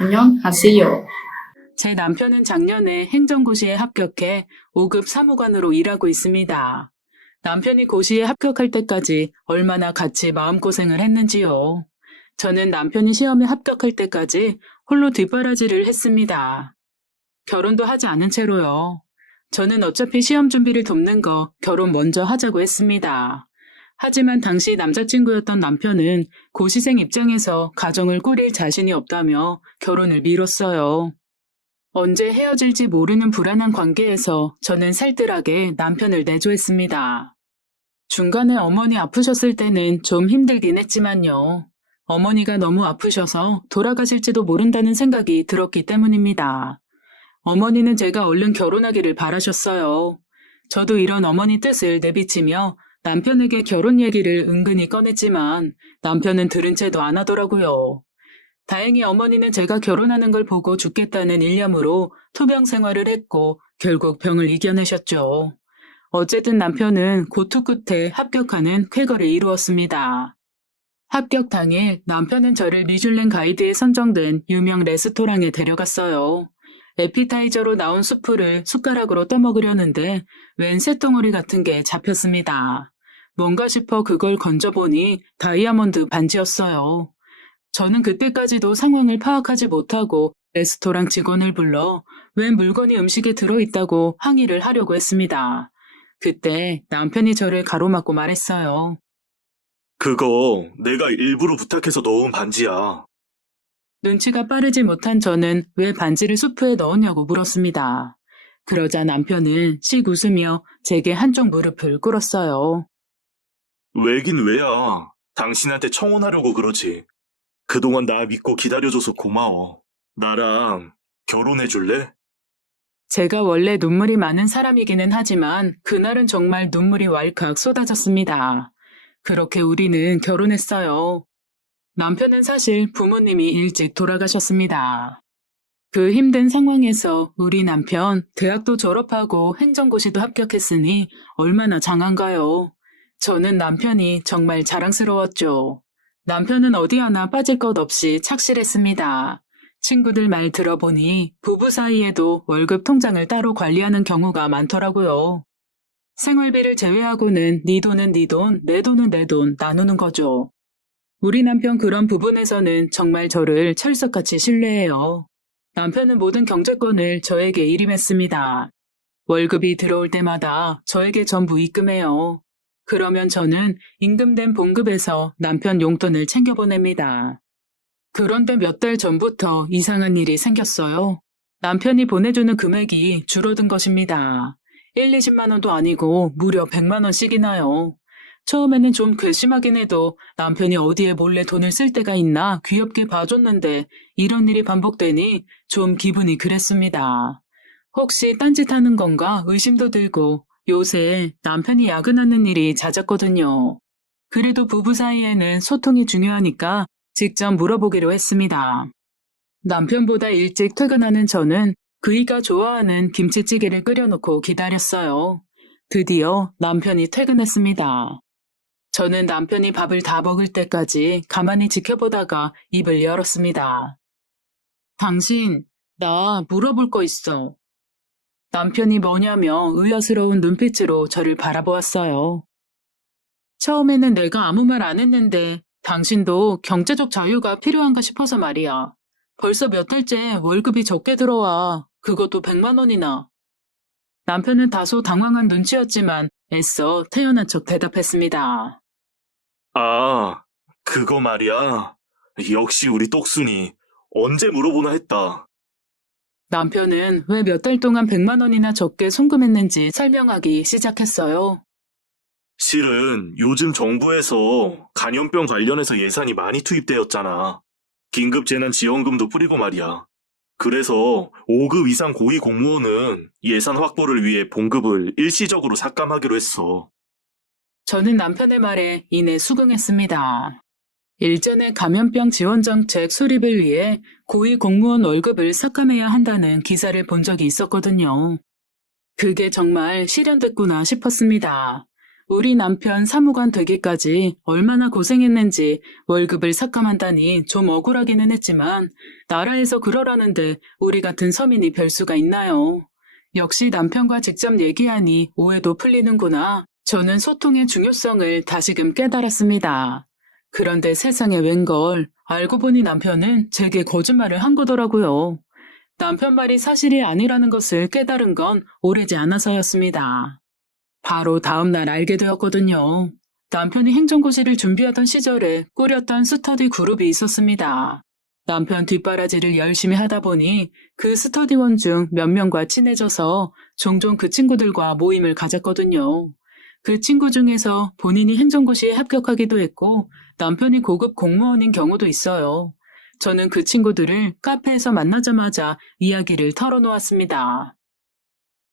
안녕하세요. 제 남편은 작년에 행정고시에 합격해 5급 사무관으로 일하고 있습니다. 남편이 고시에 합격할 때까지 얼마나 같이 마음고생을 했는지요. 저는 남편이 시험에 합격할 때까지 홀로 뒷바라지를 했습니다. 결혼도 하지 않은 채로요. 저는 어차피 시험 준비를 돕는 거 결혼 먼저 하자고 했습니다. 하지만 당시 남자친구였던 남편은 고시생 입장에서 가정을 꾸릴 자신이 없다며 결혼을 미뤘어요. 언제 헤어질지 모르는 불안한 관계에서 저는 살뜰하게 남편을 내조했습니다. 중간에 어머니 아프셨을 때는 좀 힘들긴 했지만요. 어머니가 너무 아프셔서 돌아가실지도 모른다는 생각이 들었기 때문입니다. 어머니는 제가 얼른 결혼하기를 바라셨어요. 저도 이런 어머니 뜻을 내비치며 남편에게 결혼 얘기를 은근히 꺼냈지만 남편은 들은 채도 안 하더라고요. 다행히 어머니는 제가 결혼하는 걸 보고 죽겠다는 일념으로 투병 생활을 했고 결국 병을 이겨내셨죠. 어쨌든 남편은 고투 끝에 합격하는 쾌거를 이루었습니다. 합격 당일 남편은 저를 미슐랭 가이드에 선정된 유명 레스토랑에 데려갔어요. 에피타이저로 나온 수프를 숟가락으로 떠먹으려는데 웬 쇳덩어리 같은 게 잡혔습니다. 뭔가 싶어 그걸 건져보니 다이아몬드 반지였어요. 저는 그때까지도 상황을 파악하지 못하고 레스토랑 직원을 불러 웬 물건이 음식에 들어있다고 항의를 하려고 했습니다. 그때 남편이 저를 가로막고 말했어요. 그거 내가 일부러 부탁해서 넣은 반지야. 눈치가 빠르지 못한 저는 왜 반지를 수프에 넣었냐고 물었습니다. 그러자 남편은 씩 웃으며 제게 한쪽 무릎을 꿇었어요. 왜긴 왜야. 당신한테 청혼하려고 그러지. 그동안 나 믿고 기다려줘서 고마워. 나랑 결혼해줄래? 제가 원래 눈물이 많은 사람이기는 하지만 그날은 정말 눈물이 왈칵 쏟아졌습니다. 그렇게 우리는 결혼했어요. 남편은 사실 부모님이 일찍 돌아가셨습니다. 그 힘든 상황에서 우리 남편 대학도 졸업하고 행정고시도 합격했으니 얼마나 장한가요? 저는 남편이 정말 자랑스러웠죠. 남편은 어디 하나 빠질 것 없이 착실했습니다. 친구들 말 들어보니 부부 사이에도 월급 통장을 따로 관리하는 경우가 많더라고요. 생활비를 제외하고는 네 돈은 네 돈, 내 돈은 내 돈 나누는 거죠. 우리 남편 그런 부분에서는 정말 저를 철석같이 신뢰해요. 남편은 모든 경제권을 저에게 일임했습니다. 월급이 들어올 때마다 저에게 전부 입금해요. 그러면 저는 임금된 봉급에서 남편 용돈을 챙겨보냅니다. 그런데 몇 달 전부터 이상한 일이 생겼어요. 남편이 보내주는 금액이 줄어든 것입니다. 1, 20만 원도 아니고 무려 100만 원씩이나요. 처음에는 좀 괘씸하긴 해도 남편이 어디에 몰래 돈을 쓸 때가 있나 귀엽게 봐줬는데 이런 일이 반복되니 좀 기분이 그랬습니다. 혹시 딴짓하는 건가 의심도 들고 요새 남편이 야근하는 일이 잦았거든요. 그래도 부부 사이에는 소통이 중요하니까 직접 물어보기로 했습니다. 남편보다 일찍 퇴근하는 저는 그이가 좋아하는 김치찌개를 끓여놓고 기다렸어요. 드디어 남편이 퇴근했습니다. 저는 남편이 밥을 다 먹을 때까지 가만히 지켜보다가 입을 열었습니다. 당신, 나 물어볼 거 있어. 남편이 뭐냐며 의아스러운 눈빛으로 저를 바라보았어요. 처음에는 내가 아무 말 안 했는데 당신도 경제적 자유가 필요한가 싶어서 말이야. 벌써 몇 달째 월급이 적게 들어와. 그것도 100만 원이나. 남편은 다소 당황한 눈치였지만 애써 태연한 척 대답했습니다. 아, 그거 말이야. 역시 우리 똑순이. 언제 물어보나 했다. 남편은 왜 몇 달 동안 100만 원이나 적게 송금했는지 설명하기 시작했어요. 실은 요즘 정부에서 간염병 관련해서 예산이 많이 투입되었잖아. 긴급재난지원금도 뿌리고 말이야. 그래서 5급 이상 고위 공무원은 예산 확보를 위해 봉급을 일시적으로 삭감하기로 했어. 저는 남편의 말에 이내 수긍했습니다. 일전에 감염병 지원 정책 수립을 위해 고위 공무원 월급을 삭감해야 한다는 기사를 본 적이 있었거든요. 그게 정말 실현됐구나 싶었습니다. 우리 남편 사무관 되기까지 얼마나 고생했는지 월급을 삭감한다니 좀 억울하기는 했지만 나라에서 그러라는데 우리 같은 서민이 별 수가 있나요? 역시 남편과 직접 얘기하니 오해도 풀리는구나. 저는 소통의 중요성을 다시금 깨달았습니다. 그런데 세상에 웬걸 알고 보니 남편은 제게 거짓말을 한 거더라고요. 남편 말이 사실이 아니라는 것을 깨달은 건 오래지 않아서였습니다. 바로 다음 날 알게 되었거든요. 남편이 행정고시를 준비하던 시절에 꾸렸던 스터디 그룹이 있었습니다. 남편 뒷바라지를 열심히 하다 보니 그 스터디원 중 몇 명과 친해져서 종종 그 친구들과 모임을 가졌거든요. 그 친구 중에서 본인이 행정고시에 합격하기도 했고 남편이 고급 공무원인 경우도 있어요. 저는 그 친구들을 카페에서 만나자마자 이야기를 털어놓았습니다.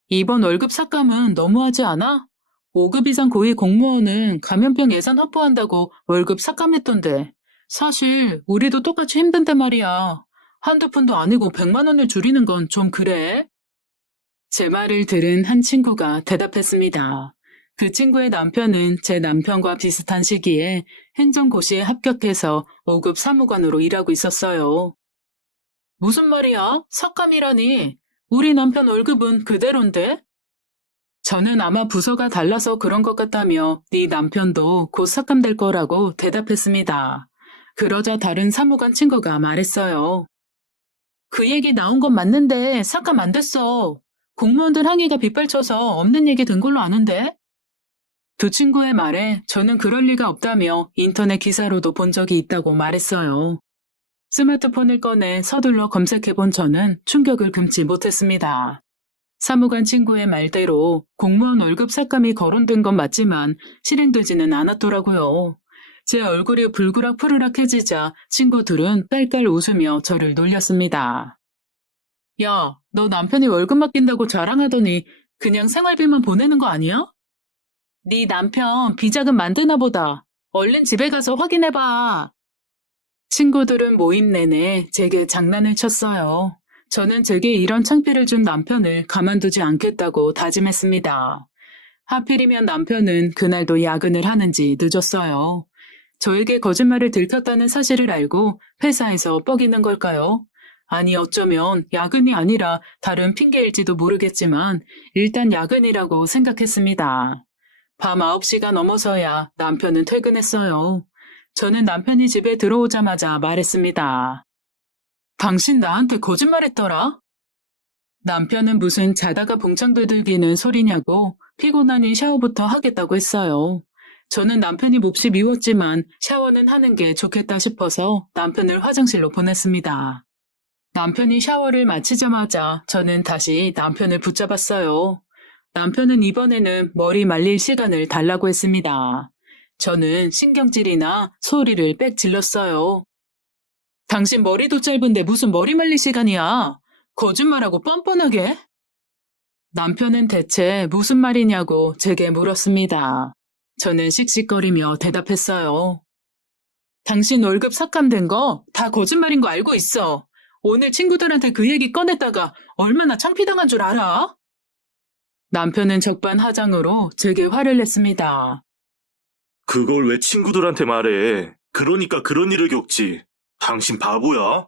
이번 월급 삭감은 너무하지 않아? 5급 이상 고위 공무원은 감염병 예산 확보한다고 월급 삭감했던데. 사실 우리도 똑같이 힘든데 말이야. 한두 푼도 아니고 100만 원을 줄이는 건 좀 그래? 제 말을 들은 한 친구가 대답했습니다. 그 친구의 남편은 제 남편과 비슷한 시기에 행정고시에 합격해서 5급 사무관으로 일하고 있었어요. 무슨 말이야? 삭감이라니. 우리 남편 월급은 그대로인데? 저는 아마 부서가 달라서 그런 것 같다며 네 남편도 곧 삭감될 거라고 대답했습니다. 그러자 다른 사무관 친구가 말했어요. 그 얘기 나온 건 맞는데 삭감 안 됐어. 공무원들 항의가 빗발쳐서 없는 얘기 된 걸로 아는데? 두 친구의 말에 저는 그럴 리가 없다며 인터넷 기사로도 본 적이 있다고 말했어요. 스마트폰을 꺼내 서둘러 검색해본 저는 충격을 금치 못했습니다. 사무관 친구의 말대로 공무원 월급 삭감이 거론된 건 맞지만 실행되지는 않았더라고요. 제 얼굴이 불그락 푸르락해지자 친구들은 깔깔 웃으며 저를 놀렸습니다. 야, 너 남편이 월급 맡긴다고 자랑하더니 그냥 생활비만 보내는 거 아니야? 네 남편 비자금 만드나 보다. 얼른 집에 가서 확인해봐. 친구들은 모임 내내 제게 장난을 쳤어요. 저는 제게 이런 창피를 준 남편을 가만두지 않겠다고 다짐했습니다. 하필이면 남편은 그날도 야근을 하는지 늦었어요. 저에게 거짓말을 들켰다는 사실을 알고 회사에서 뻐기는 걸까요? 아니 어쩌면 야근이 아니라 다른 핑계일지도 모르겠지만 일단 야근이라고 생각했습니다. 밤 9시가 넘어서야 남편은 퇴근했어요. 저는 남편이 집에 들어오자마자 말했습니다. 당신 나한테 거짓말했더라? 남편은 무슨 자다가 봉창 두들기는 소리냐고 피곤하니 샤워부터 하겠다고 했어요. 저는 남편이 몹시 미웠지만 샤워는 하는 게 좋겠다 싶어서 남편을 화장실로 보냈습니다. 남편이 샤워를 마치자마자 저는 다시 남편을 붙잡았어요. 남편은 이번에는 머리 말릴 시간을 달라고 했습니다. 저는 신경질이나 소리를 빽 질렀어요. 당신 머리도 짧은데 무슨 머리 말릴 시간이야? 거짓말하고 뻔뻔하게? 남편은 대체 무슨 말이냐고 제게 물었습니다. 저는 씩씩거리며 대답했어요. 당신 월급 삭감된 거 다 거짓말인 거 알고 있어. 오늘 친구들한테 그 얘기 꺼냈다가 얼마나 창피당한 줄 알아? 남편은 적반하장으로 제게 화를 냈습니다. 그걸 왜 친구들한테 말해? 그러니까 그런 일을 겪지. 당신 바보야?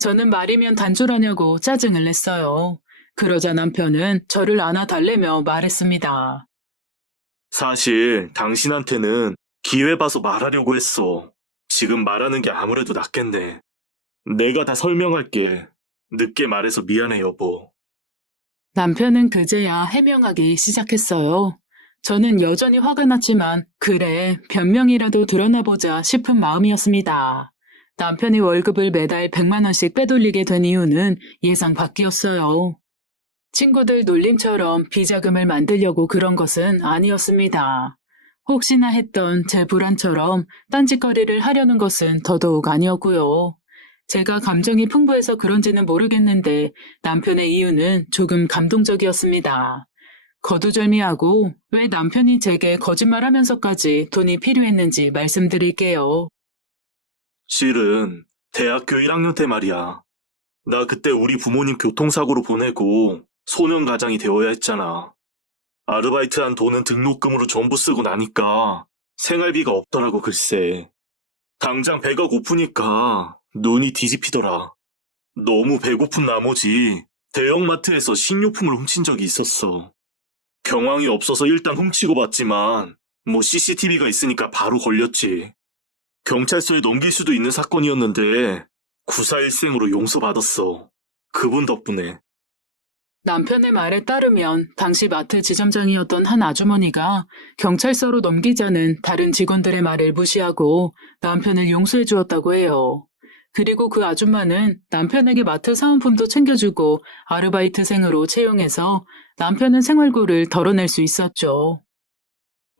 저는 말이면 단절하냐고 짜증을 냈어요. 그러자 남편은 저를 안아달래며 말했습니다. 사실 당신한테는 기회 봐서 말하려고 했어. 지금 말하는 게 아무래도 낫겠네. 내가 다 설명할게. 늦게 말해서 미안해, 여보. 남편은 그제야 해명하기 시작했어요. 저는 여전히 화가 났지만 그래 변명이라도 드러나보자 싶은 마음이었습니다. 남편이 월급을 매달 100만 원씩 빼돌리게 된 이유는 예상 밖이었어요. 친구들 놀림처럼 비자금을 만들려고 그런 것은 아니었습니다. 혹시나 했던 제 불안처럼 딴짓거리를 하려는 것은 더더욱 아니었고요. 제가 감정이 풍부해서 그런지는 모르겠는데 남편의 이유는 조금 감동적이었습니다. 거두절미하고 왜 남편이 제게 거짓말하면서까지 돈이 필요했는지 말씀드릴게요. 실은 대학교 1학년 때 말이야. 나 그때 우리 부모님 교통사고로 보내고 소년가장이 되어야 했잖아. 아르바이트한 돈은 등록금으로 전부 쓰고 나니까 생활비가 없더라고 글쎄. 당장 배가 고프니까 눈이 뒤집히더라. 너무 배고픈 나머지 대형마트에서 식료품을 훔친 적이 있었어. 경황이 없어서 일단 훔치고 봤지만 뭐 CCTV가 있으니까 바로 걸렸지. 경찰서에 넘길 수도 있는 사건이었는데 구사일생으로 용서받았어. 그분 덕분에. 남편의 말에 따르면 당시 마트 지점장이었던 한 아주머니가 경찰서로 넘기자는 다른 직원들의 말을 무시하고 남편을 용서해 주었다고 해요. 그리고 그 아줌마는 남편에게 마트 사은품도 챙겨주고 아르바이트생으로 채용해서 남편은 생활고를 덜어낼 수 있었죠.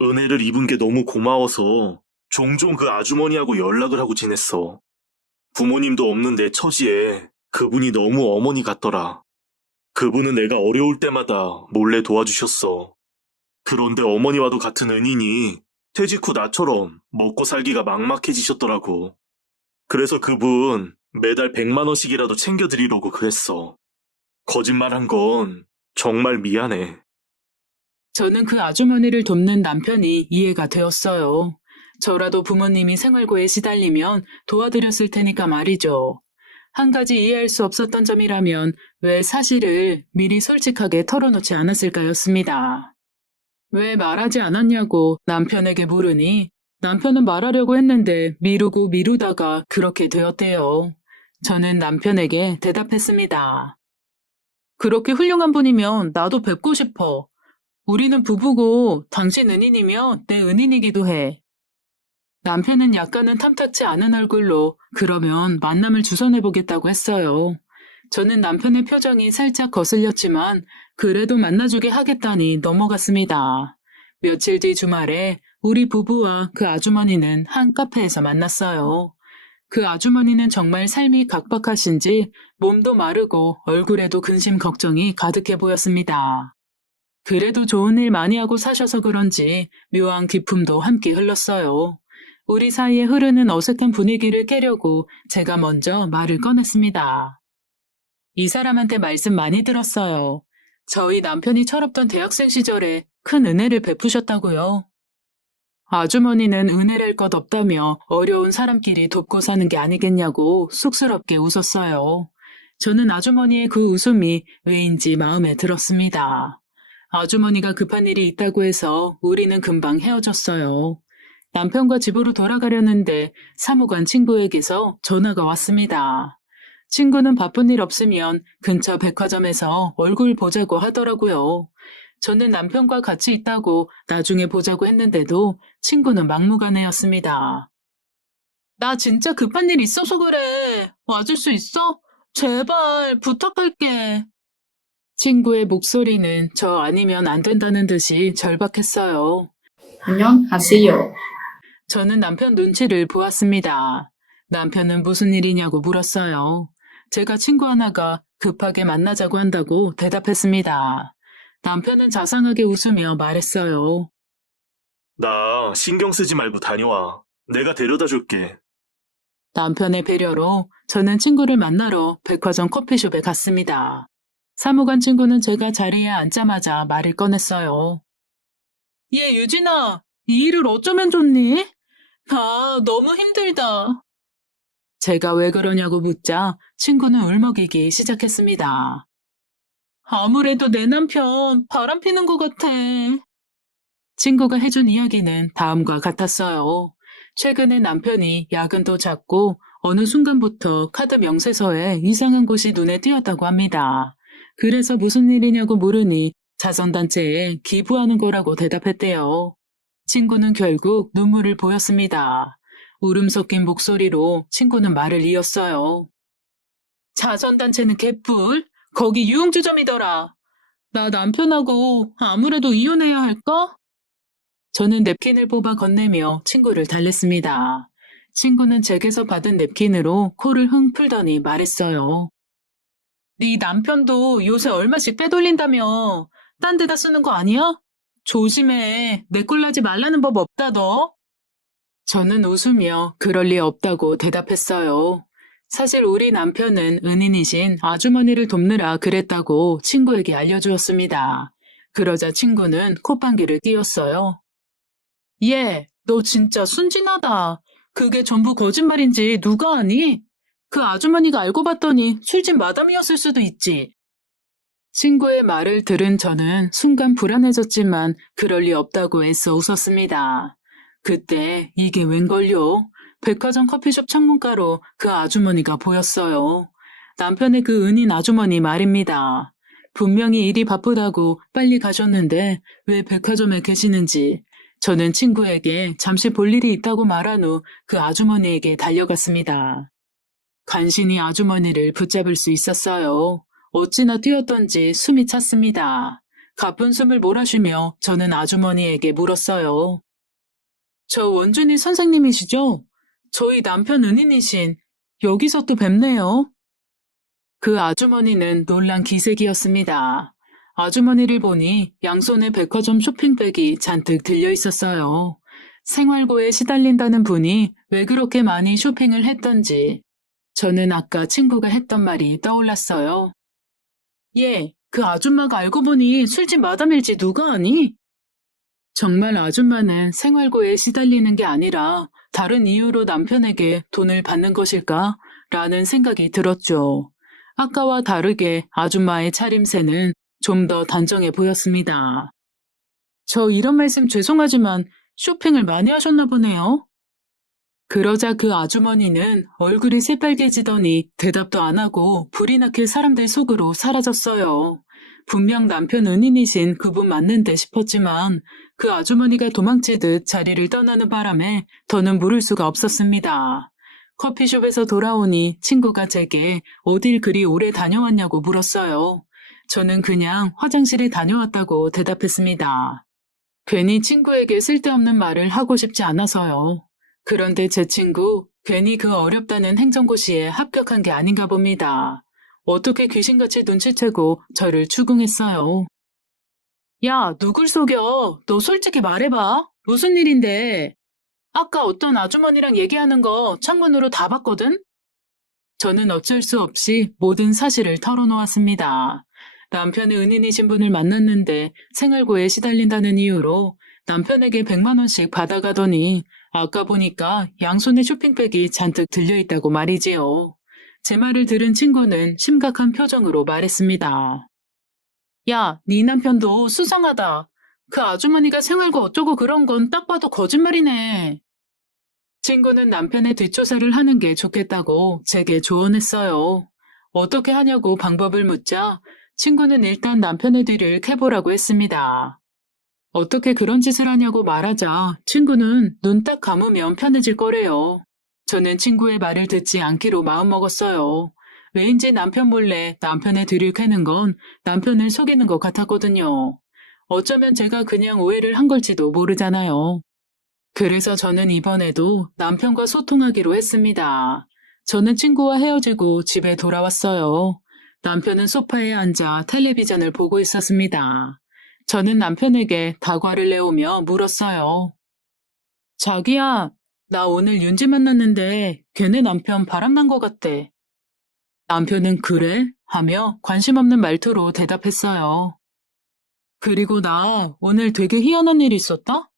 은혜를 입은 게 너무 고마워서 종종 그 아주머니하고 연락을 하고 지냈어. 부모님도 없는 내 처지에 그분이 너무 어머니 같더라. 그분은 내가 어려울 때마다 몰래 도와주셨어. 그런데 어머니와도 같은 은인이 퇴직 후 나처럼 먹고 살기가 막막해지셨더라고. 그래서 그분 매달 100만 원씩이라도 챙겨드리려고 그랬어. 거짓말한 건 정말 미안해. 저는 그 아주머니를 돕는 남편이 이해가 되었어요. 저라도 부모님이 생활고에 시달리면 도와드렸을 테니까 말이죠. 한 가지 이해할 수 없었던 점이라면 왜 사실을 미리 솔직하게 털어놓지 않았을까였습니다. 왜 말하지 않았냐고 남편에게 물으니 남편은 말하려고 했는데 미루고 미루다가 그렇게 되었대요. 저는 남편에게 대답했습니다. 그렇게 훌륭한 분이면 나도 뵙고 싶어. 우리는 부부고 당신 은인이면 내 은인이기도 해. 남편은 약간은 탐탁치 않은 얼굴로 그러면 만남을 주선해보겠다고 했어요. 저는 남편의 표정이 살짝 거슬렸지만 그래도 만나주게 하겠다니 넘어갔습니다. 며칠 뒤 주말에 우리 부부와 그 아주머니는 한 카페에서 만났어요. 그 아주머니는 정말 삶이 각박하신지 몸도 마르고 얼굴에도 근심 걱정이 가득해 보였습니다. 그래도 좋은 일 많이 하고 사셔서 그런지 묘한 기품도 함께 흘렀어요. 우리 사이에 흐르는 어색한 분위기를 깨려고 제가 먼저 말을 꺼냈습니다. 이 사람한테 말씀 많이 들었어요. 저희 남편이 철없던 대학생 시절에 큰 은혜를 베푸셨다고요. 아주머니는 은혜랄 것 없다며 어려운 사람끼리 돕고 사는 게 아니겠냐고 쑥스럽게 웃었어요. 저는 아주머니의 그 웃음이 왜인지 마음에 들었습니다. 아주머니가 급한 일이 있다고 해서 우리는 금방 헤어졌어요. 남편과 집으로 돌아가려는데 사무관 친구에게서 전화가 왔습니다. 친구는 바쁜 일 없으면 근처 백화점에서 얼굴 보자고 하더라고요. 저는 남편과 같이 있다고 나중에 보자고 했는데도 친구는 막무가내였습니다. 나 진짜 급한 일 있어서 그래. 와줄 수 있어? 제발 부탁할게. 친구의 목소리는 저 아니면 안 된다는 듯이 절박했어요. 안녕하세요. 저는 남편 눈치를 보았습니다. 남편은 무슨 일이냐고 물었어요. 제가 친구 하나가 급하게 만나자고 한다고 대답했습니다. 남편은 자상하게 웃으며 말했어요. 나 신경 쓰지 말고 다녀와. 내가 데려다 줄게. 남편의 배려로 저는 친구를 만나러 백화점 커피숍에 갔습니다. 사무관 친구는 제가 자리에 앉자마자 말을 꺼냈어요. 얘 유진아, 이 일을 어쩌면 좋니? 아, 너무 힘들다. 제가 왜 그러냐고 묻자 친구는 울먹이기 시작했습니다. 아무래도 내 남편 바람 피는 것 같아. 친구가 해준 이야기는 다음과 같았어요. 최근에 남편이 야근도 잦고 어느 순간부터 카드 명세서에 이상한 곳이 눈에 띄었다고 합니다. 그래서 무슨 일이냐고 물으니 자선단체에 기부하는 거라고 대답했대요. 친구는 결국 눈물을 보였습니다. 울음 섞인 목소리로 친구는 말을 이었어요. 자선단체는 개뿔? 거기 유흥주점이더라. 나 남편하고 아무래도 이혼해야 할까? 저는 냅킨을 뽑아 건네며 친구를 달랬습니다. 친구는 제게서 받은 냅킨으로 코를 흥 풀더니 말했어요. 네 남편도 요새 얼마씩 빼돌린다며. 딴 데다 쓰는 거 아니야? 조심해. 내 꼴 나지 말라는 법 없다 너. 저는 웃으며 그럴 리 없다고 대답했어요. 사실 우리 남편은 은인이신 아주머니를 돕느라 그랬다고 친구에게 알려주었습니다. 그러자 친구는 콧방귀를 뀌었어요. 얘, 너 진짜 순진하다. 그게 전부 거짓말인지 누가 아니? 그 아주머니가 알고 봤더니 술집 마담이었을 수도 있지. 친구의 말을 들은 저는 순간 불안해졌지만 그럴 리 없다고 애써 웃었습니다. 그때 이게 웬걸요? 백화점 커피숍 창문가로 그 아주머니가 보였어요. 남편의 그 은인 아주머니 말입니다. 분명히 일이 바쁘다고 빨리 가셨는데 왜 백화점에 계시는지 저는 친구에게 잠시 볼 일이 있다고 말한 후 그 아주머니에게 달려갔습니다. 간신히 아주머니를 붙잡을 수 있었어요. 어찌나 뛰었던지 숨이 찼습니다. 가쁜 숨을 몰아쉬며 저는 아주머니에게 물었어요. 저 원준이 선생님이시죠? 저희 남편 은인이신 여기서 또 뵙네요. 그 아주머니는 놀란 기색이었습니다. 아주머니를 보니 양손에 백화점 쇼핑백이 잔뜩 들려 있었어요. 생활고에 시달린다는 분이 왜 그렇게 많이 쇼핑을 했던지 저는 아까 친구가 했던 말이 떠올랐어요. 예, 그 아줌마가 알고 보니 술집 마담일지 누가 아니? 정말 아줌마는 생활고에 시달리는 게 아니라 다른 이유로 남편에게 돈을 받는 것일까? 라는 생각이 들었죠. 아까와 다르게 아줌마의 차림새는 좀 더 단정해 보였습니다. 저 이런 말씀 죄송하지만 쇼핑을 많이 하셨나 보네요. 그러자 그 아주머니는 얼굴이 새빨개지더니 대답도 안 하고 불이 나킬 사람들 속으로 사라졌어요. 분명 남편 은인이신 그분 맞는데 싶었지만 그 아주머니가 도망치듯 자리를 떠나는 바람에 더는 물을 수가 없었습니다. 커피숍에서 돌아오니 친구가 제게 어딜 그리 오래 다녀왔냐고 물었어요. 저는 그냥 화장실에 다녀왔다고 대답했습니다. 괜히 친구에게 쓸데없는 말을 하고 싶지 않아서요. 그런데 제 친구 괜히 그 어렵다는 행정고시에 합격한 게 아닌가 봅니다. 어떻게 귀신같이 눈치채고 저를 추궁했어요. 야, 누굴 속여? 너 솔직히 말해봐. 무슨 일인데? 아까 어떤 아주머니랑 얘기하는 거 창문으로 다 봤거든? 저는 어쩔 수 없이 모든 사실을 털어놓았습니다. 남편의 은인이신 분을 만났는데 생활고에 시달린다는 이유로 남편에게 100만 원씩 받아가더니 아까 보니까 양손에 쇼핑백이 잔뜩 들려있다고 말이지요. 제 말을 들은 친구는 심각한 표정으로 말했습니다. 야, 네 남편도 수상하다. 그 아주머니가 생활고 어쩌고 그런 건 딱 봐도 거짓말이네. 친구는 남편의 뒷조사를 하는 게 좋겠다고 제게 조언했어요. 어떻게 하냐고 방법을 묻자 친구는 일단 남편의 뒤를 캐보라고 했습니다. 어떻게 그런 짓을 하냐고 말하자 친구는 눈 딱 감으면 편해질 거래요. 저는 친구의 말을 듣지 않기로 마음먹었어요. 왜인지 남편 몰래 남편의 뒤를 캐는 건 남편을 속이는 것 같았거든요. 어쩌면 제가 그냥 오해를 한 걸지도 모르잖아요. 그래서 저는 이번에도 남편과 소통하기로 했습니다. 저는 친구와 헤어지고 집에 돌아왔어요. 남편은 소파에 앉아 텔레비전을 보고 있었습니다. 저는 남편에게 다과를 내오며 물었어요. 자기야, 나 오늘 윤지 만났는데 걔네 남편 바람난 것 같대. 남편은 그래? 하며 관심 없는 말투로 대답했어요. 그리고 나 오늘 되게 희한한 일이 있었다?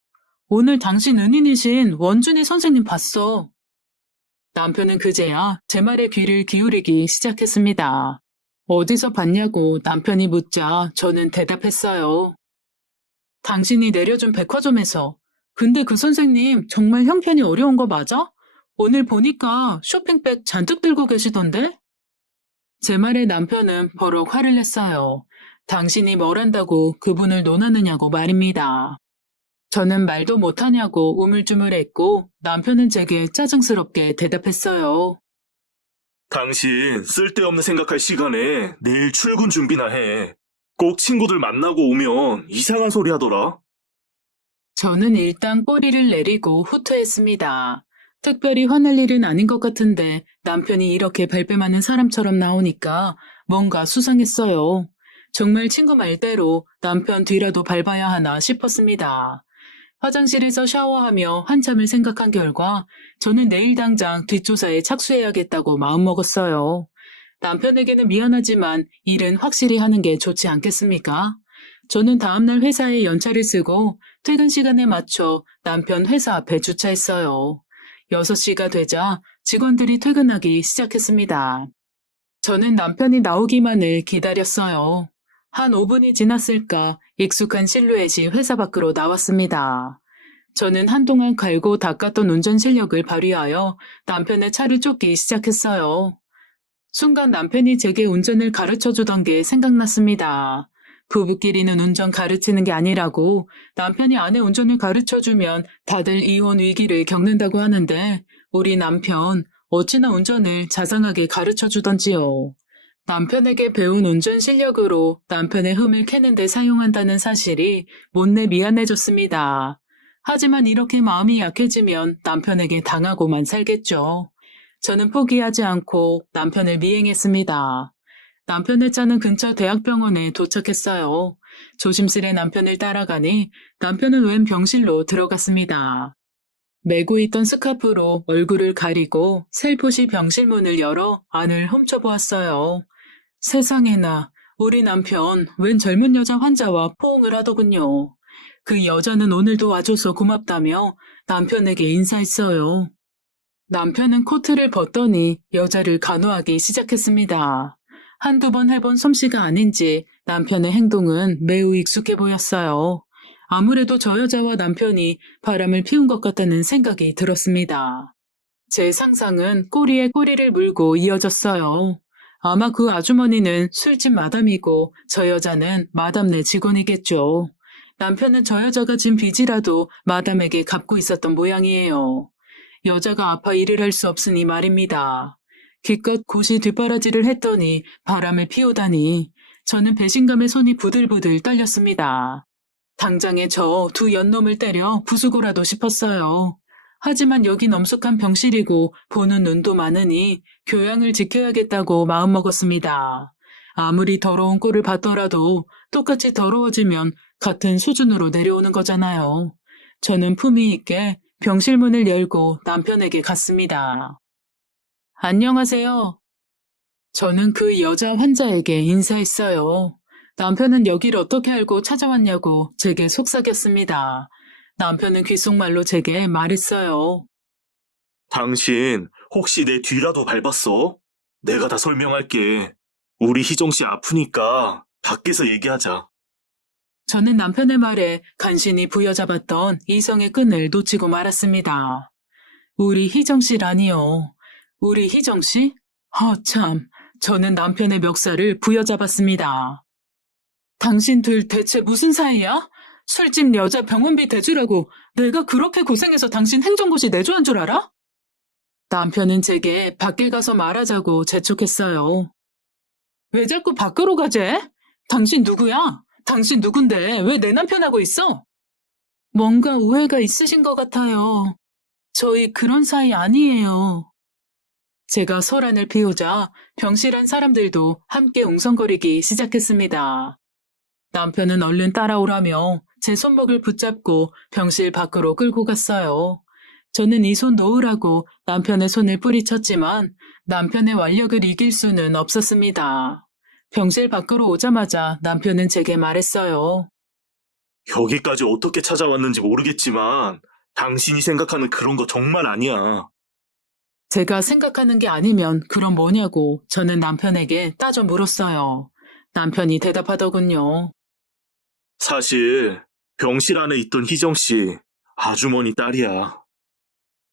오늘 당신 은인이신 원준이 선생님 봤어. 남편은 그제야 제 말에 귀를 기울이기 시작했습니다. 어디서 봤냐고 남편이 묻자 저는 대답했어요. 당신이 내려준 백화점에서. 근데 그 선생님 정말 형편이 어려운 거 맞아? 오늘 보니까 쇼핑백 잔뜩 들고 계시던데? 제 말에 남편은 버럭 화를 냈어요. 당신이 뭘 안다고 그분을 논하느냐고 말입니다. 저는 말도 못하냐고 우물쭈물했고 남편은 제게 짜증스럽게 대답했어요. 당신 쓸데없는 생각할 시간에 내일 출근 준비나 해. 꼭 친구들 만나고 오면 이상한 소리 하더라. 저는 일단 꼬리를 내리고 후퇴했습니다. 특별히 화낼 일은 아닌 것 같은데 남편이 이렇게 발뺌하는 사람처럼 나오니까 뭔가 수상했어요. 정말 친구 말대로 남편 뒤라도 밟아야 하나 싶었습니다. 화장실에서 샤워하며 한참을 생각한 결과 저는 내일 당장 뒷조사에 착수해야겠다고 마음먹었어요. 남편에게는 미안하지만 일은 확실히 하는 게 좋지 않겠습니까? 저는 다음날 회사에 연차를 쓰고 퇴근 시간에 맞춰 남편 회사 앞에 주차했어요. 6시가 되자 직원들이 퇴근하기 시작했습니다. 저는 남편이 나오기만을 기다렸어요. 한 5분이 지났을까 익숙한 실루엣이 회사 밖으로 나왔습니다. 저는 한동안 갈고 닦았던 운전 실력을 발휘하여 남편의 차를 쫓기 시작했어요. 순간 남편이 제게 운전을 가르쳐 주던 게 생각났습니다. 부부끼리는 운전 가르치는 게 아니라고 남편이 아내 운전을 가르쳐 주면 다들 이혼 위기를 겪는다고 하는데 우리 남편 어찌나 운전을 자상하게 가르쳐 주던지요. 남편에게 배운 운전 실력으로 남편의 흠을 캐는 데 사용한다는 사실이 못내 미안해졌습니다. 하지만 이렇게 마음이 약해지면 남편에게 당하고만 살겠죠. 저는 포기하지 않고 남편을 미행했습니다. 남편의 차는 근처 대학병원에 도착했어요. 조심스레 남편을 따라가니 남편은 웬 병실로 들어갔습니다. 메고 있던 스카프로 얼굴을 가리고 살포시 병실 문을 열어 안을 훔쳐보았어요. 세상에나 우리 남편 웬 젊은 여자 환자와 포옹을 하더군요. 그 여자는 오늘도 와줘서 고맙다며 남편에게 인사했어요. 남편은 코트를 벗더니 여자를 간호하기 시작했습니다. 한두 번 해본 솜씨가 아닌지 남편의 행동은 매우 익숙해 보였어요. 아무래도 저 여자와 남편이 바람을 피운 것 같다는 생각이 들었습니다. 제 상상은 꼬리에 꼬리를 물고 이어졌어요. 아마 그 아주머니는 술집 마담이고 저 여자는 마담네 직원이겠죠. 남편은 저 여자가 진 빚이라도 마담에게 갚고 있었던 모양이에요. 여자가 아파 일을 할 수 없으니 말입니다. 기껏 고시 뒷바라지를 했더니 바람을 피우다니 저는 배신감에 손이 부들부들 떨렸습니다. 당장에 저 두 연놈을 때려 부수고라도 싶었어요. 하지만 여긴 엄숙한 병실이고 보는 눈도 많으니 교양을 지켜야겠다고 마음먹었습니다. 아무리 더러운 꼴을 봤더라도 똑같이 더러워지면 같은 수준으로 내려오는 거잖아요. 저는 품위 있게 병실 문을 열고 남편에게 갔습니다. 안녕하세요. 저는 그 여자 환자에게 인사했어요. 남편은 여길 어떻게 알고 찾아왔냐고 제게 속삭였습니다. 남편은 귓속말로 제게 말했어요. 당신 혹시 내 뒤라도 밟았어? 내가 다 설명할게. 우리 희정 씨 아프니까 밖에서 얘기하자. 저는 남편의 말에 간신히 부여잡았던 이성의 끈을 놓치고 말았습니다. 우리 희정 씨라니요. 우리 희정 씨? 참, 저는 남편의 멱살을 부여잡았습니다. 당신 둘 대체 무슨 사이야? 술집 여자 병원비 대주라고 내가 그렇게 고생해서 당신 행정고시 내조한 줄 알아? 남편은 제게 밖에 가서 말하자고 재촉했어요. 왜 자꾸 밖으로 가재? 당신 누구야? 당신 누군데 왜 내 남편하고 있어? 뭔가 오해가 있으신 것 같아요. 저희 그런 사이 아니에요. 제가 소란을 피우자 병실 안 사람들도 함께 웅성거리기 시작했습니다. 남편은 얼른 따라오라며 제 손목을 붙잡고 병실 밖으로 끌고 갔어요. 저는 이 손 놓으라고 남편의 손을 뿌리쳤지만 남편의 완력을 이길 수는 없었습니다. 병실 밖으로 오자마자 남편은 제게 말했어요. 여기까지 어떻게 찾아왔는지 모르겠지만 당신이 생각하는 그런 거 정말 아니야. 제가 생각하는 게 아니면 그럼 뭐냐고 저는 남편에게 따져 물었어요. 남편이 대답하더군요. 사실 병실 안에 있던 희정 씨 아주머니 딸이야.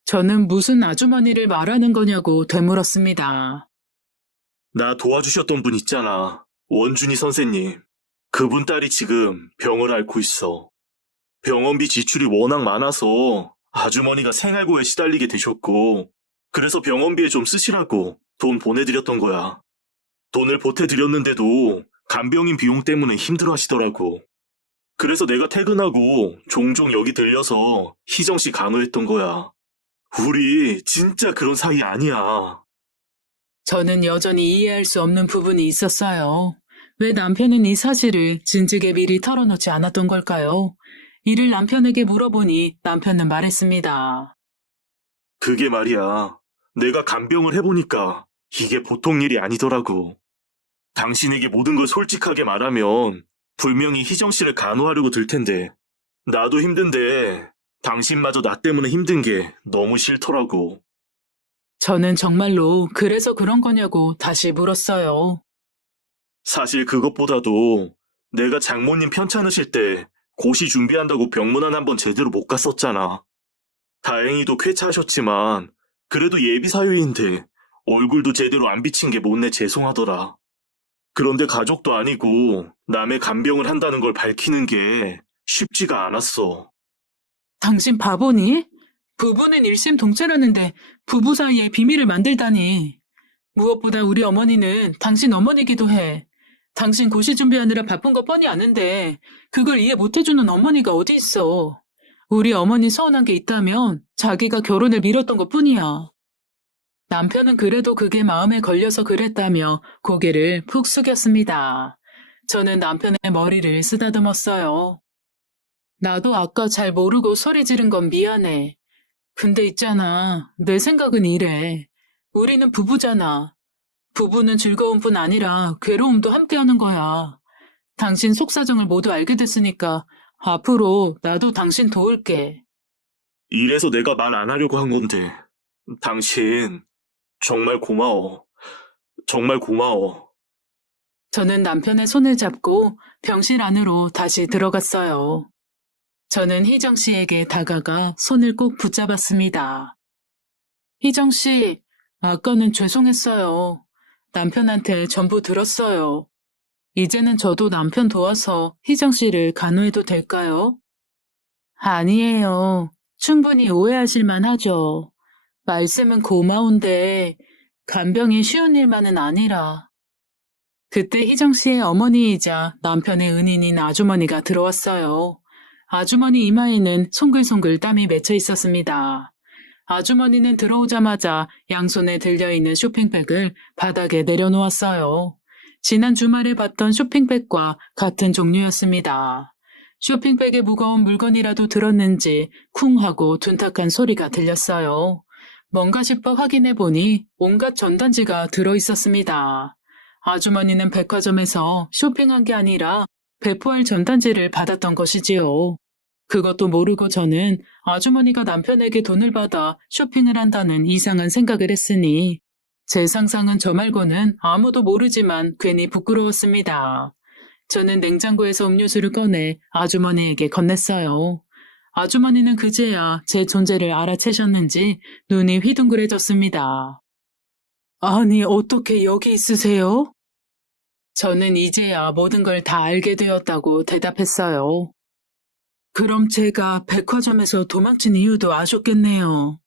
저는 무슨 아주머니를 말하는 거냐고 되물었습니다. 나 도와주셨던 분 있잖아. 원준이 선생님. 그분 딸이 지금 병을 앓고 있어. 병원비 지출이 워낙 많아서 아주머니가 생활고에 시달리게 되셨고, 그래서 병원비에 좀 쓰시라고 돈 보내드렸던 거야. 돈을 보태드렸는데도 간병인 비용 때문에 힘들어 하시더라고. 그래서 내가 퇴근하고 종종 여기 들려서 희정 씨 간호했던 거야. 우리 진짜 그런 사이 아니야. 저는 여전히 이해할 수 없는 부분이 있었어요. 왜 남편은 이 사실을 진즉에 미리 털어놓지 않았던 걸까요? 이를 남편에게 물어보니 남편은 말했습니다. 그게 말이야. 내가 간병을 해보니까 이게 보통 일이 아니더라고. 당신에게 모든 걸 솔직하게 말하면 분명히 희정 씨를 간호하려고 들 텐데 나도 힘든데 당신마저 나 때문에 힘든 게 너무 싫더라고. 저는 정말로 그래서 그런 거냐고 다시 물었어요. 사실 그것보다도 내가 장모님 편찮으실 때 고시 준비한다고 병문안 한번 제대로 못 갔었잖아. 다행히도 쾌차하셨지만 그래도 예비 사유인데 얼굴도 제대로 안 비친 게 못내 죄송하더라. 그런데 가족도 아니고 남의 간병을 한다는 걸 밝히는 게 쉽지가 않았어. 당신 바보니? 부부는 일심동체라는데 부부 사이에 비밀을 만들다니. 무엇보다 우리 어머니는 당신 어머니기도 해. 당신 고시 준비하느라 바쁜 거 뻔히 아는데 그걸 이해 못해주는 어머니가 어디 있어. 우리 어머니 서운한 게 있다면 자기가 결혼을 미뤘던 것 뿐이야. 남편은 그래도 그게 마음에 걸려서 그랬다며 고개를 푹 숙였습니다. 저는 남편의 머리를 쓰다듬었어요. 나도 아까 잘 모르고 소리 지른 건 미안해. 근데 있잖아, 내 생각은 이래. 우리는 부부잖아. 부부는 즐거운 뿐 아니라 괴로움도 함께하는 거야. 당신 속사정을 모두 알게 됐으니까 앞으로 나도 당신 도울게. 이래서 내가 말 안 하려고 한 건데 당신 정말 고마워. 정말 고마워. 저는 남편의 손을 잡고 병실 안으로 다시 들어갔어요. 저는 희정 씨에게 다가가 손을 꼭 붙잡았습니다. 희정 씨, 아까는 죄송했어요. 남편한테 전부 들었어요. 이제는 저도 남편 도와서 희정 씨를 간호해도 될까요? 아니에요. 충분히 오해하실만 하죠. 말씀은 고마운데 간병이 쉬운 일만은 아니라. 그때 희정 씨의 어머니이자 남편의 은인인 아주머니가 들어왔어요. 아주머니 이마에는 송글송글 땀이 맺혀 있었습니다. 아주머니는 들어오자마자 양손에 들려있는 쇼핑백을 바닥에 내려놓았어요. 지난 주말에 봤던 쇼핑백과 같은 종류였습니다. 쇼핑백에 무거운 물건이라도 들었는지 쿵 하고 둔탁한 소리가 들렸어요. 뭔가 싶어 확인해 보니 온갖 전단지가 들어있었습니다. 아주머니는 백화점에서 쇼핑한 게 아니라 배포할 전단지를 받았던 것이지요. 그것도 모르고 저는 아주머니가 남편에게 돈을 받아 쇼핑을 한다는 이상한 생각을 했으니 제 상상은 저 말고는 아무도 모르지만 괜히 부끄러웠습니다. 저는 냉장고에서 음료수를 꺼내 아주머니에게 건넸어요. 아주머니는 그제야 제 존재를 알아채셨는지 눈이 휘둥그레졌습니다. 아니, 어떻게 여기 있으세요? 저는 이제야 모든 걸 다 알게 되었다고 대답했어요. 그럼 제가 백화점에서 도망친 이유도 아셨겠네요.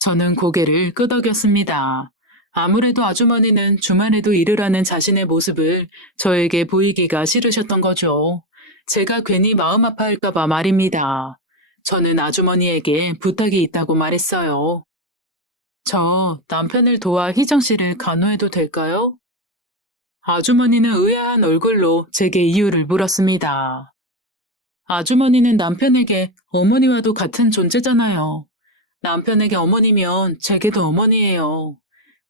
저는 고개를 끄덕였습니다. 아무래도 아주머니는 주말에도 일을 하는 자신의 모습을 저에게 보이기가 싫으셨던 거죠. 제가 괜히 마음 아파할까봐 말입니다. 저는 아주머니에게 부탁이 있다고 말했어요. 저 남편을 도와 희정 씨를 간호해도 될까요? 아주머니는 의아한 얼굴로 제게 이유를 물었습니다. 아주머니는 남편에게 어머니와도 같은 존재잖아요. 남편에게 어머니면 제게도 어머니예요.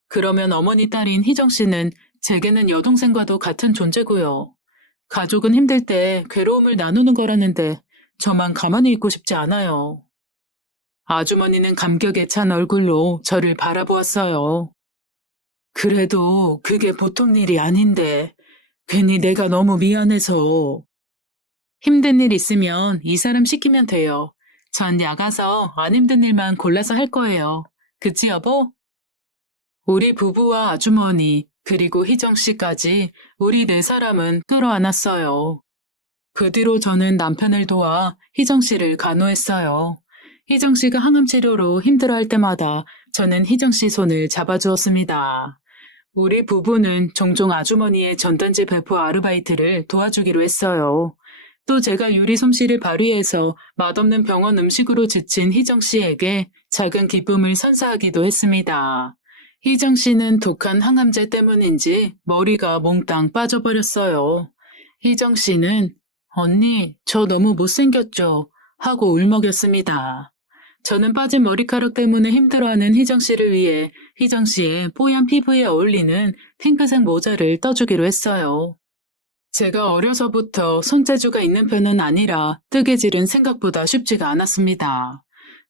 그러면 어머니 딸인 희정 씨는 제게는 여동생과도 같은 존재고요. 가족은 힘들 때 괴로움을 나누는 거라는데 저만 가만히 있고 싶지 않아요. 아주머니는 감격에 찬 얼굴로 저를 바라보았어요. 그래도 그게 보통 일이 아닌데 괜히 내가 너무 미안해서. 힘든 일 있으면 이 사람 시키면 돼요. 전 나가서 안 힘든 일만 골라서 할 거예요. 그치 여보? 우리 부부와 아주머니 그리고 희정 씨까지 우리 네 사람은 끌어안았어요. 그 뒤로 저는 남편을 도와 희정 씨를 간호했어요. 희정 씨가 항암 치료로 힘들어할 때마다 저는 희정 씨 손을 잡아주었습니다. 우리 부부는 종종 아주머니의 전단지 배포 아르바이트를 도와주기로 했어요. 또 제가 요리 솜씨를 발휘해서 맛없는 병원 음식으로 지친 희정 씨에게 작은 기쁨을 선사하기도 했습니다. 희정 씨는 독한 항암제 때문인지 머리가 몽땅 빠져버렸어요. 희정 씨는 언니, 저 너무 못생겼죠? 하고 울먹였습니다. 저는 빠진 머리카락 때문에 힘들어하는 희정 씨를 위해 희정 씨의 뽀얀 피부에 어울리는 핑크색 모자를 떠주기로 했어요. 제가 어려서부터 손재주가 있는 편은 아니라 뜨개질은 생각보다 쉽지가 않았습니다.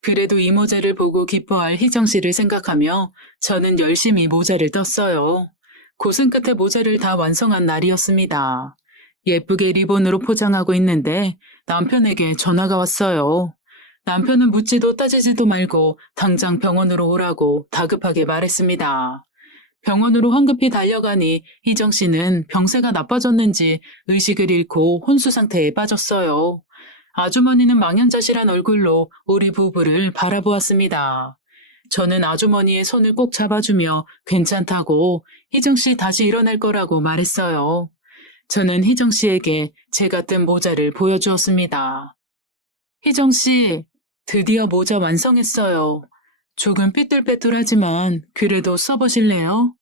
그래도 이 모자를 보고 기뻐할 희정 씨를 생각하며 저는 열심히 모자를 떴어요. 고생 끝에 모자를 다 완성한 날이었습니다. 예쁘게 리본으로 포장하고 있는데 남편에게 전화가 왔어요. 남편은 묻지도 따지지도 말고 당장 병원으로 오라고 다급하게 말했습니다. 병원으로 황급히 달려가니 희정 씨는 병세가 나빠졌는지 의식을 잃고 혼수 상태에 빠졌어요. 아주머니는 망연자실한 얼굴로 우리 부부를 바라보았습니다. 저는 아주머니의 손을 꼭 잡아주며 괜찮다고 희정 씨 다시 일어날 거라고 말했어요. 저는 희정 씨에게 제가 뜬 모자를 보여주었습니다. 희정 씨, 드디어 모자 완성했어요. 조금 삐뚤빼뚤하지만 그래도 써보실래요?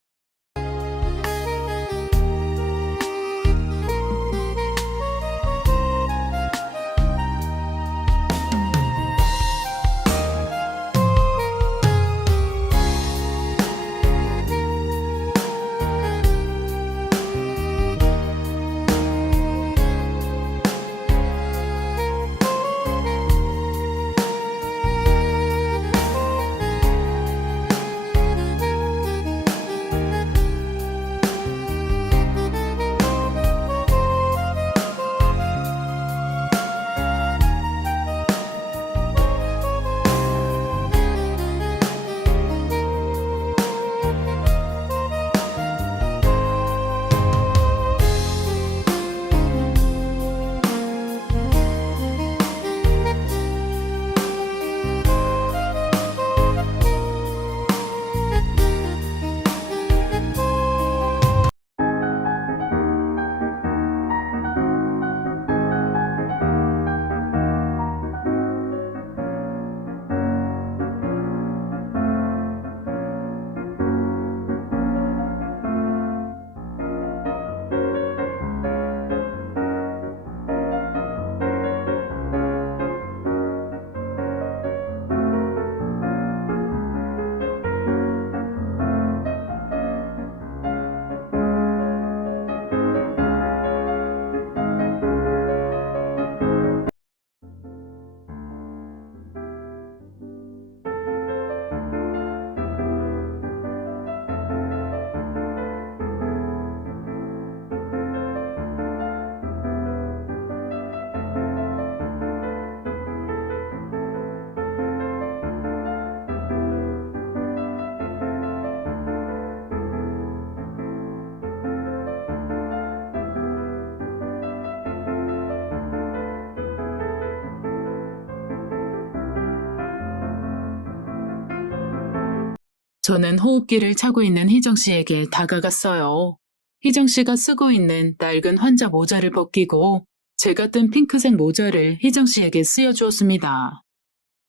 저는 호흡기를 차고 있는 희정 씨에게 다가갔어요. 희정 씨가 쓰고 있는 낡은 환자 모자를 벗기고 제가 뜬 핑크색 모자를 희정 씨에게 쓰여주었습니다.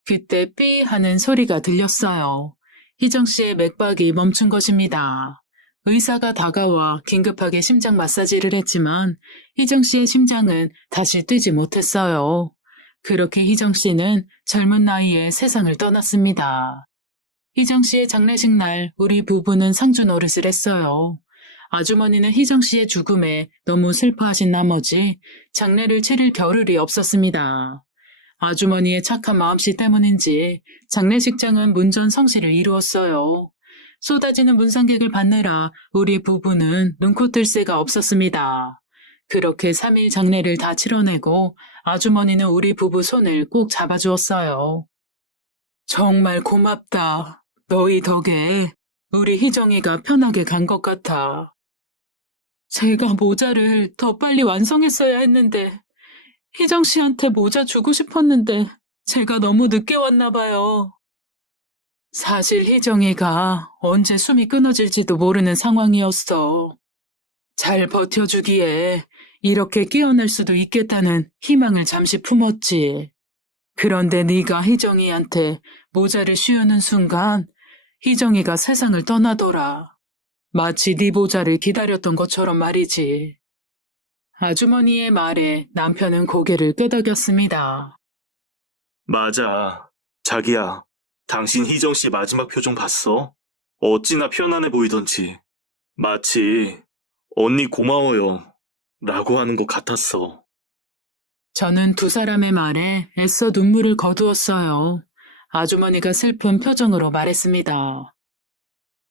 그때 삐 하는 소리가 들렸어요. 희정 씨의 맥박이 멈춘 것입니다. 의사가 다가와 긴급하게 심장 마사지를 했지만 희정 씨의 심장은 다시 뛰지 못했어요. 그렇게 희정 씨는 젊은 나이에 세상을 떠났습니다. 희정 씨의 장례식 날 우리 부부는 상주 노릇을 했어요. 아주머니는 희정 씨의 죽음에 너무 슬퍼하신 나머지 장례를 치를 겨를이 없었습니다. 아주머니의 착한 마음씨 때문인지 장례식장은 문전성시를 이루었어요. 쏟아지는 문상객을 받느라 우리 부부는 눈코 뜰 새가 없었습니다. 그렇게 3일 장례를 다 치러내고 아주머니는 우리 부부 손을 꼭 잡아주었어요. 정말 고맙다. 너희 덕에 우리 희정이가 편하게 간 것 같아. 제가 모자를 더 빨리 완성했어야 했는데 희정 씨한테 모자 주고 싶었는데 제가 너무 늦게 왔나 봐요. 사실 희정이가 언제 숨이 끊어질지도 모르는 상황이었어. 잘 버텨주기에 이렇게 깨어날 수도 있겠다는 희망을 잠시 품었지. 그런데 네가 희정이한테 모자를 씌우는 순간 희정이가 세상을 떠나더라. 마치 네 모자를 기다렸던 것처럼 말이지. 아주머니의 말에 남편은 고개를 끄덕였습니다. 맞아. 자기야, 당신 희정 씨 마지막 표정 봤어? 어찌나 편안해 보이던지. 마치, 언니 고마워요. 라고 하는 것 같았어. 저는 두 사람의 말에 애써 눈물을 거두었어요. 아주머니가 슬픈 표정으로 말했습니다.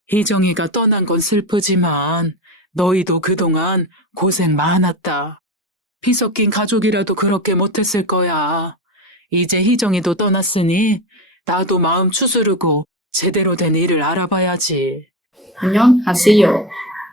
희정이가 떠난 건 슬프지만 너희도 그동안 고생 많았다. 피 섞인 가족이라도 그렇게 못했을 거야. 이제 희정이도 떠났으니 나도 마음 추스르고 제대로 된 일을 알아봐야지. 안녕하세요.